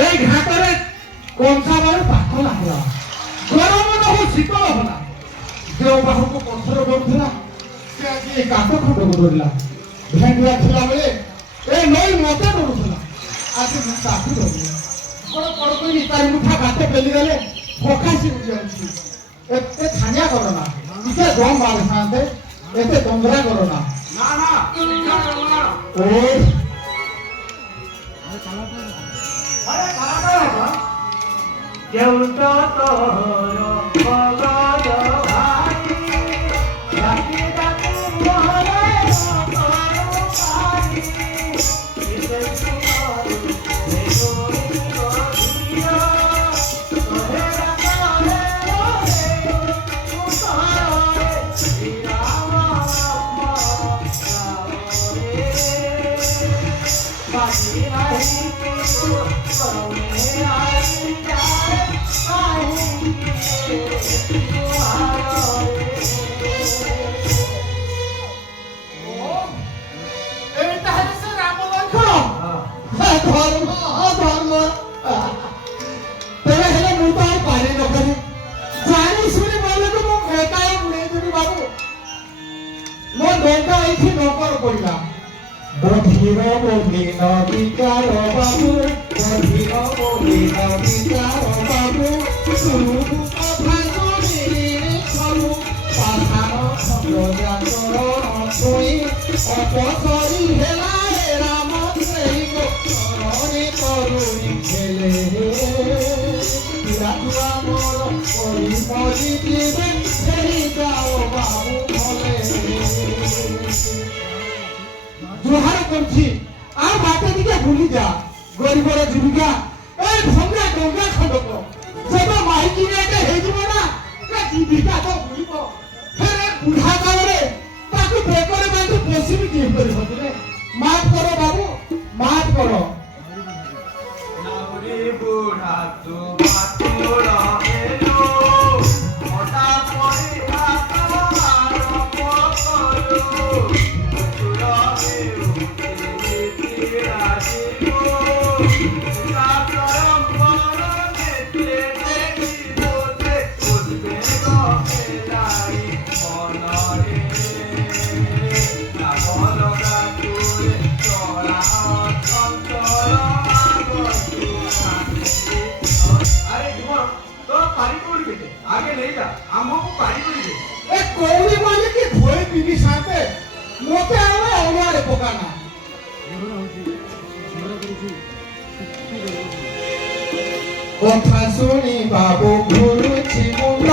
এই ঘাটরে কংসাবার পাখ লাগলা গরম নহ শীতল হলা যে বাহুକୁ ପଥର କରୁଥିଲା ସେ ଆଜି ଏ କାଠ ଖଣ୍ଡକୁ ଧରିଲା ଭେଣ୍ଡିଆ ଥିଲା ବେଳେ ଏ ନଈ ମତେ ଧରୁଥିଲା ଆଜି ମୁଁ ତାକୁ ଧରିଲି କଣ କଣ କରି ଚାରି ମୁଠା ଭାତ ବେଲି ଦେଲେ ଫକାସି ଉଠିଯାଉଛି ଏତେ ଛାନିଆ କରନା ଟିକେ ଦମ ବାହାରେ ଥାନ୍ତେ ଏତେ ଦମ୍ଭରା କରନା ନା ନା ଶିକ୍ଷା କରନା ଓ ଆରେ କାଲା କେଉଟ ତୋର ଭଗଦ ଭାଇ ଡାକି ଡାକି ମହରେ ତୋର ଭାଇ କେତେ ସୁନ୍ଦର ସେ ଗୋରି ଗୋରିଆ ତୋରେ ଡାକରେ ରେ ତୁତରେ ଶ୍ରୀରାମ ରେ ବାଜି ଆଇ କହୁନେ ଆଇ বধির বধির বিচার বাবু বধির বধির বিচার বাবু শুরু কথা শুনি সবু পাথার খন্ডা চরণ শুনি অপসরি হেলা রাম সেই চরণে তরুণী খেলে রাজুয়া মোর করি মরি দিবে ফেরি যাও বাবু বলে জোহার করছি আর বাটে দিকে ভুলি যা গরিবর জীবিকা এই ভঙ্গা গঙ্গা খন্ডক যেবে মাইকি রেটে হেজিব না এ জীবিকা তো ভুলিব ফেরে বুঢ়া কালরে তাকে বেকরে বাঁধি বসিবি কি করি হতরে মাফ করো বাবু মাফ করো নাউরি বুঢ়া তু পাতুর হেলো মোটা পরি হাত আরম্ভ করো आगे ले जा हमको पारी करी दे ए कोड़ी माने की धोई पीवी साथे मोते आवे औलारे पकाना কথা শুনি বাবু ঘুরুছি মুন্ড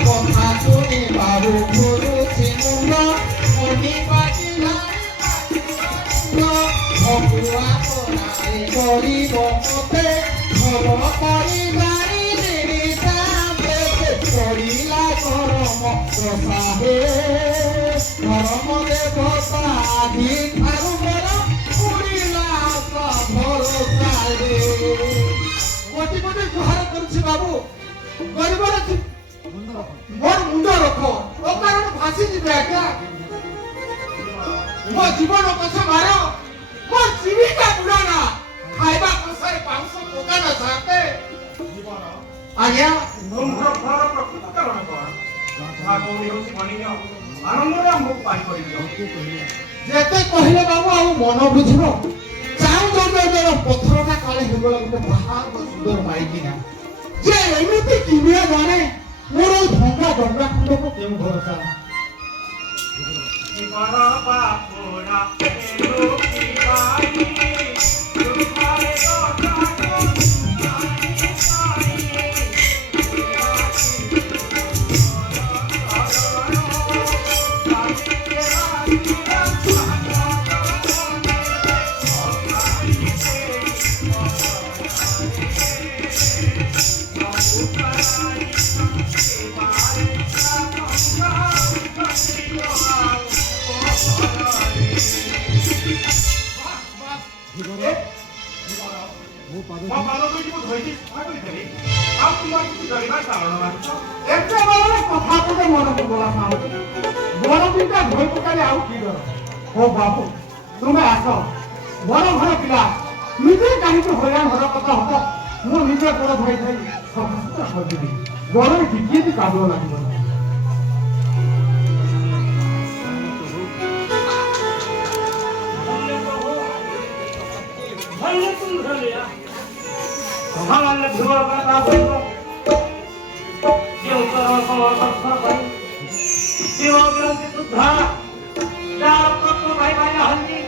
কথা শুনি বাবু ঘুরুছি মুন্ড মনি পাটি ভগুয়া করাই গরিব মতে ঘর পরিবারি নিরিতাতে পড়িলা গরম প্রসাহে গরম দেবতা আদি ঠারু বল পুরিলা ভরসারে কোটি কোটি জোহার করছি বাবু গরিবর মোর মুন্ড রখ ও কারণ ভাসি যাবে আজ্ঞা ମୋ ଜୀବନ କଥା ମାର ମୋ ଜୀବିକା ବୁଡ଼ାନା ଖାଇବା କଂସାରେ ପାଉଁଶ ପକାନା ସାଥେ ଆଜ୍ଞା ତୁମର ଘର ପ୍ରକୃତ କାରଣ କଣ ଯାହା କହୁନି ହେଉଛି ମନିନିଅ ଆନନ୍ଦରେ ଆମକୁ ପାଇ କରିଦିଅ ଯେତେ କହିଲେ ବାବୁ ଆଉ ମନ ବୁଝିବ ଚାହୁଁ ଜଙ୍ଗଲର ପଥରଟା କାଳେ ହେଇଗଲା ଗୋଟେ ବାହାର ସୁନ୍ଦର ମାଇକିନା ଯେ ଏମିତି କିମିଆ ଜାଣେ ମୋର ଏଇ ଭଙ୍ଗା ଡଙ୍ଗା ଖଣ୍ଡକୁ କେଉଁ ଭରସା জীবন বাপুরা এলো কি পাই তোমারে কথা ତୁମେ ଆସ ବଡ଼ ଘର ପିଲା ନିଜେ କାହିଁକି ହଇରାଣ ହର କଥା ହବ ମୁଁ ନିଜେ ବଡ଼ ଭାଇ ଥାଇ ସଫା କରିଦେବି ଗରମ ଟିକିଏ ବି କାଦୁଅ ଲାଗିବ ନାହିଁ। भगवानले ध्रुव गर्दा भएको देउतर समर्थ भई शिव विरंती सुद्धा जाल तत्व भाई भाई हल्दी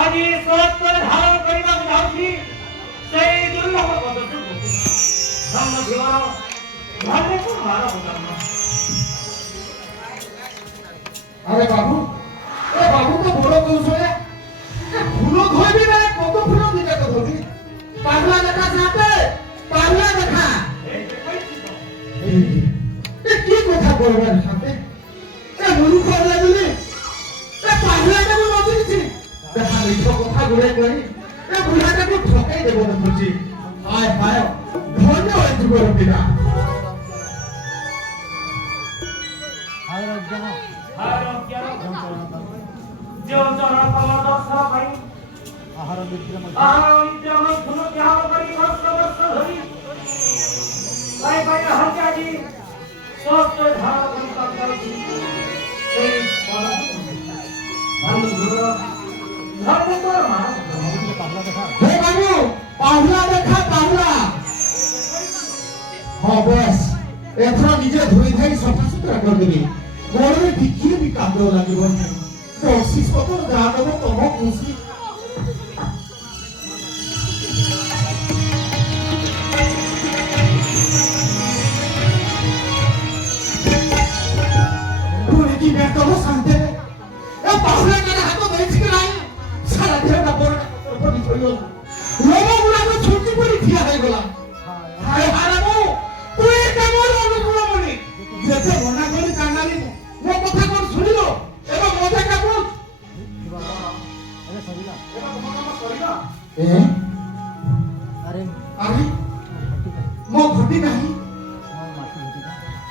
आज सोत्तर धारण करिबा जाउछि सेई दुर्लभ पद्धति धम्म जीवन भाले को मारा होता। अरे बाबू ए बाबू तो बड़ कौशले ए फूल धोबी ना कत फूल दिका तो धोबी पागला देखा साथे पागला देखा ए की কথা কইবার সাথে এ মূর্খ লাগলি এ পাগলাটা মু নছিছি দেখা মিছ কথা গুড়ে কই এ বুড়াটাকে ঠকাই দেব বুঝি আয় হায় ধন্য হয়ে জীবন বিনা हाय जो चरण कमल दर्शन भई आहार विद्यम धुन ध्यान करी वर्ष धरि भाई भाई हत्याजी स्वस्थ धारण करी करछि से हम गुरु धर्म तो मान हे बाबू पाहुला देखा पाहुला हाँ बस एथरा निजे धोई धाई सफा सुतरा कर देबी गोरे टिकिए भी कादो लागिबो नहीं तो सिस पतो जा देबो तो हो खुशी पूरी की मैं तो शांति रे ए पाहुला के हाथ में देख के नहीं सारा देह ना बोल पर छोड़ियो लोगो गुला को छुट्टी पड़ी थिया है गोला हाय हारामो तू ए कामर अनुकूल मनी जेते मना करी कांगाली ମୋ କଥା କଣ ଶୁଣିଲ ଏବେ ମଜା କାମ ଏ ଆରେ ଆରେ ମୋ ଘଟି ନାହିଁ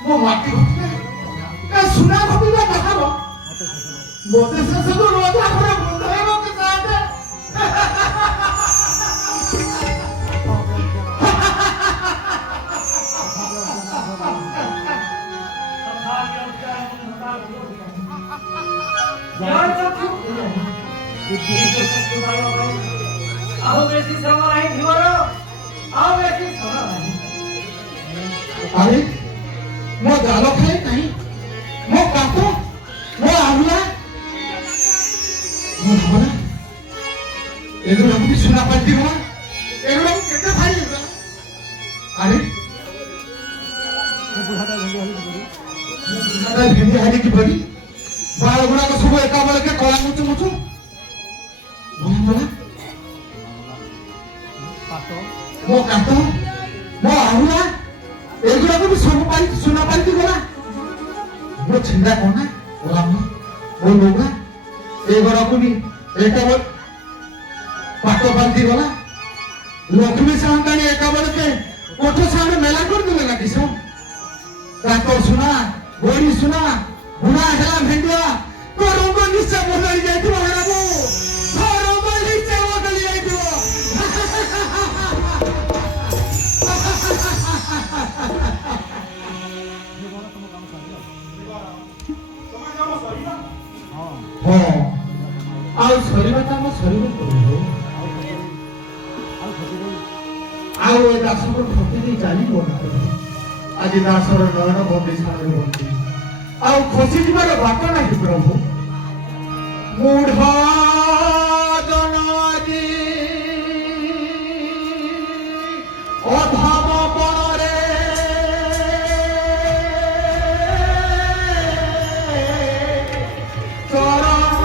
ମୋ ମାଟି ଘଟି ନାହିଁ ଏ ସୁନା ଘଟି ନା କାହାର ମୋତେ ସେ ସବୁ ରୋଜା ଘରେ ବନ୍ଦ ହେବ କି ସାଥେ आओ बेसी समय नहीं धिवरो आओ बेसी समय नहीं अरे मो जालो खाई नहीं मो काटो मो आहुला मो हमरा एगो हम भी सुना पड़ती हो एगो हम केते भाई अरे बुढ़ाटा भेंडी हाली की बड़ी बाल गुड़ा को सुबह एका बेले के कला मुचु मुचु मो काटो मो आहुला एगुड़ा को भी सब पारी सुना पारी गला मो छिंदा कोना ओलाम ओ लोगा एगुड़ा को भी एका बेले पाटो बांधी गला लक्ष्मी सामने एका बेले के कोठो सामने मेला कर देले ना किसो काटो सुना गोरी सुना बुढ़ा हेला भेंडिया तो रंग निश्चय बदली जाइथिबो हराबो तो रंग निश्चय बदली जाइथिबो हां आउ शरीरटा म शरीर करू आउ ए दासको ठोकी दे जानी बोला आज दासर नयन बंदी सारे बंदी आउ खोसी जीवार बाଟ नाही प्रभु मूढ़ जनाजी अधम बणरे प्रभु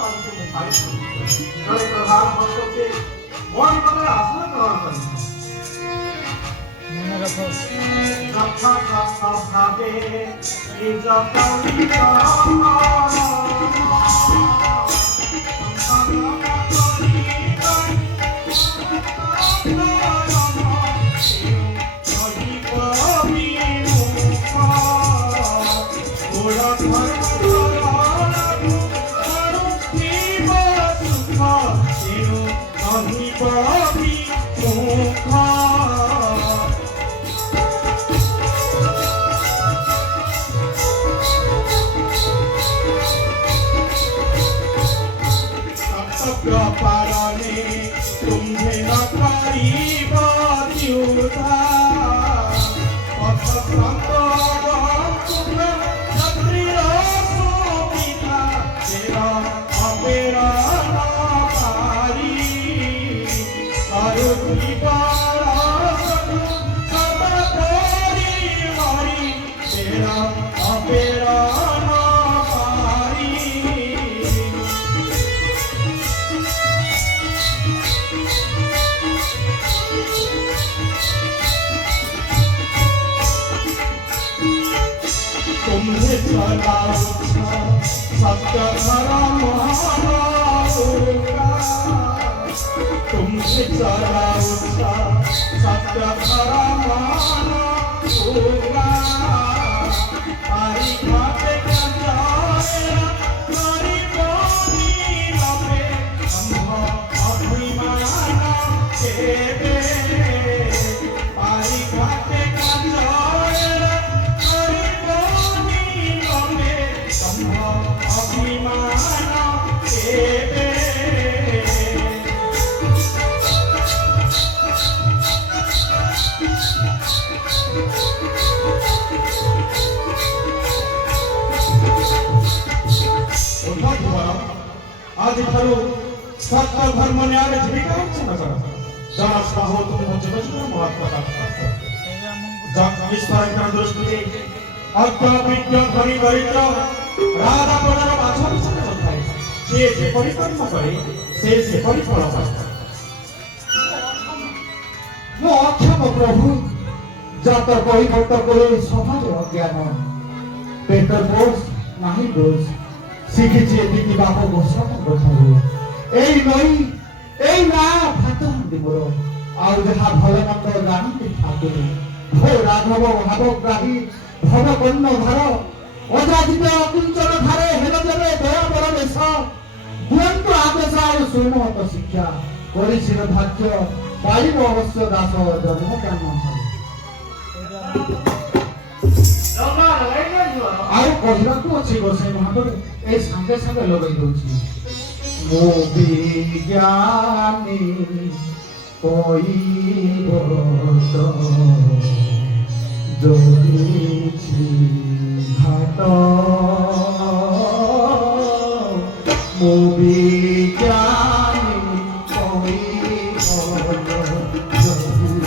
জয় প্রধান ভক্তকে মন করে আসলে গ্রহণ করেন যথা যথা ভাবে নিজ কলিত पारने तुम्हें न करीब द्युता पथ संत छत्रीर सुविधा तेरा अपेरा पारी करुणी तेरा अपेरा तुम्हें चलाओ सत्य धर्म तुम्हें चलाओ सत्य धर्म आई खाते अभिमान आज सत्य धर्म न्याय जीविका जन साहो तुम महात्मा जग विस्तार दृष्टि अज्ञ विज्ञ धनी दरिद्र राजा प्रजार बाछा विषय बताए से परिकर्म करे से परिफल पाए ମୋ ଅକ୍ଷମ ପ୍ରଭୁ ଜାତ କହିବତ କରି ସମାଜ ଅଜ୍ଞାନ ପେଟ ଦୋଷ ନାହିଁ ଦୋଷ ଶିଖିଛି ଏତିକି ବାପ ଗୋସ୍ୱାମୀ କଥାରୁ ଏଇ ନଈ ଏଇ ନା ଭାତ ହାଣ୍ଡି ମୋର ଆଉ ଯାହା ଭଲ ମନ୍ଦ ଜାଣନ୍ତି ଠାକୁର ହେ ରାଘବ ଭାବଗ୍ରାହୀ ଭବ କର୍ଣ୍ଣ ଧାର ଅଜାତିତ ଅକୁଞ୍ଚନ ଧାରେ ହେଲ ଯେବେ ଦୟା ବର ବେଶ ଦିଅନ୍ତୁ ଆଦେଶ ଆଉ ଶୁଣତ ଶିକ୍ଷା କରିଛି ଧାର୍ଯ୍ୟ ପାଇବ ଅବଶ୍ୟ ଦାସ ଜନ୍ମ କାମ ଆଉ କହିବାକୁ ଅଛି ଗୋସାଇ ମହାପ୍ରଭୁ ଏ ସାଙ୍ଗେ ସାଙ୍ଗେ ଲଗେଇ ଦଉଛି ମୋ ବିଜ୍ଞାନୀ କହିବ ଯଦି ଘାଟ ମୋ ବିଜ୍ଞାନୀ କହିବ ଯଦି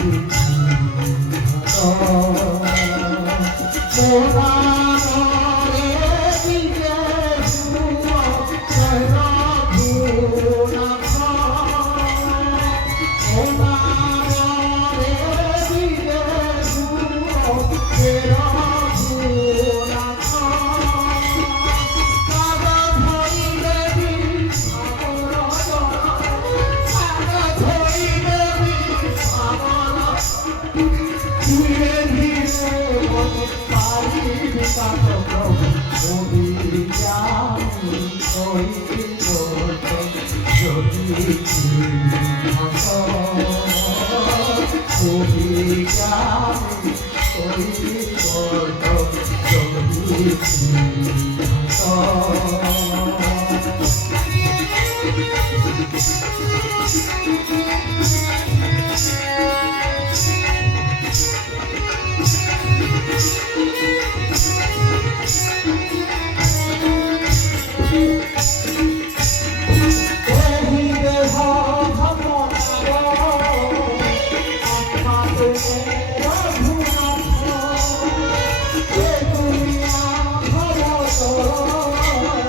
Oh,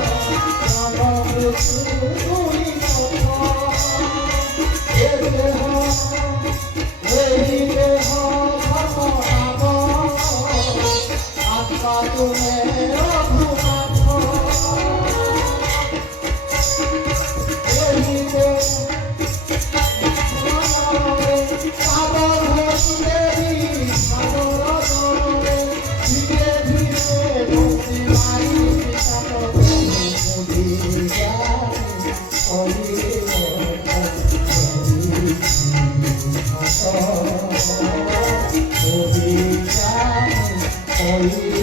Oh,